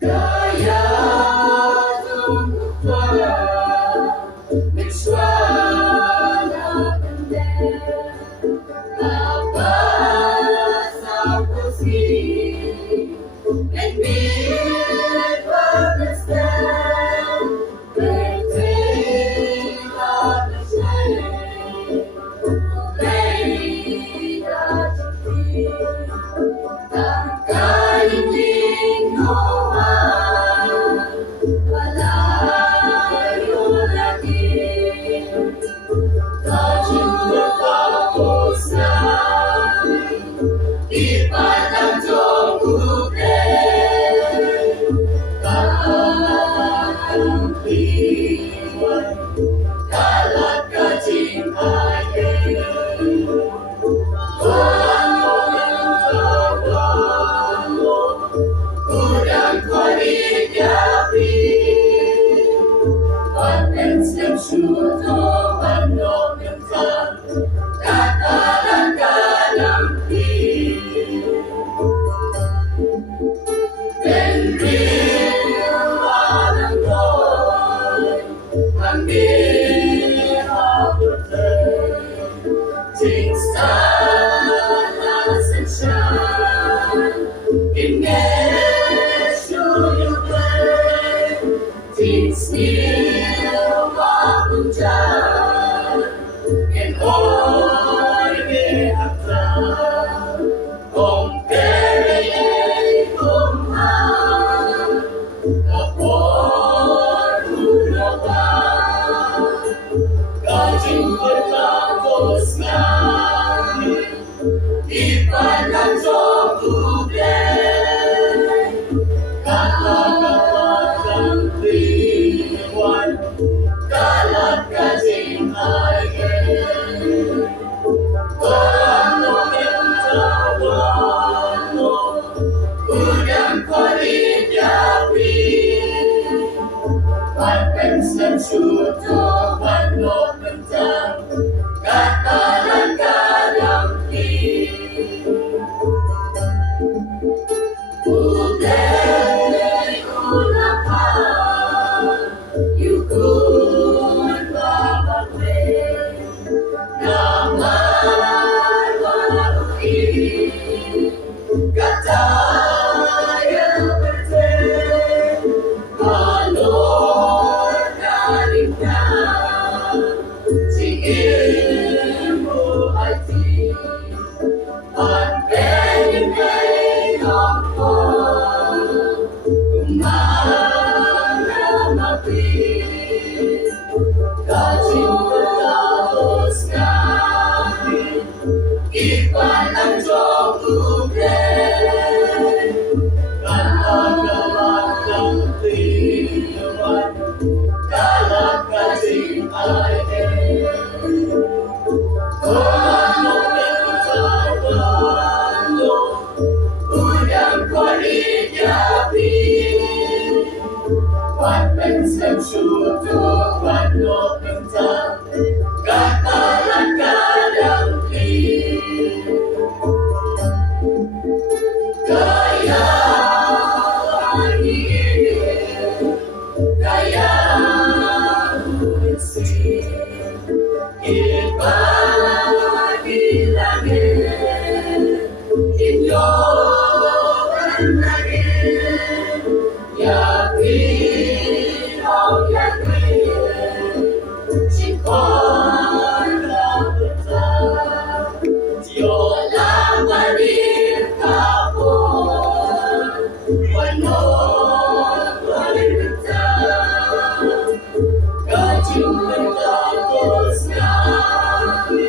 Kaya tumukha mynshwa na pyndep dapat sa pusi and mynshwa understand everything of the shame obey that you feel ang kailing malayo lagi touching the tapos na ipan ang jong ang iwan kalat kajing ayin Shuto manok mentang katalan kalampi Ben real walang koy ang bihapurtay Ting star and shine Imeshu you play Ting still Punjab and all the Assam, compare kumha, kapor lupa, kajing bertapos ngai, ipan ang jogublay, kata-kata kriwan. Kalat kajing ayin Wano mentawan mo Udang kulit yapi Patens dan syuto Wano mentang Katalan kadampi Ublay ulapan Yukun Namar warui Kataya berte Alor kalimna Singilmu hati Anpenim kay hampo Kumana mapi Kajing bertapos ngai Ipan ang jogublay Kalat ng kriwan Kalat kajing ayin Wano mentawan mo Udang kulit yapi Patens dan syuto Wano mentang Katalan kadampi Kaya angin Kaya musim Ipan di langit Inyokan langit Yakin oh yakin Singkon rapetang Tiola paling kapon Wano paling kajing bertapos ngai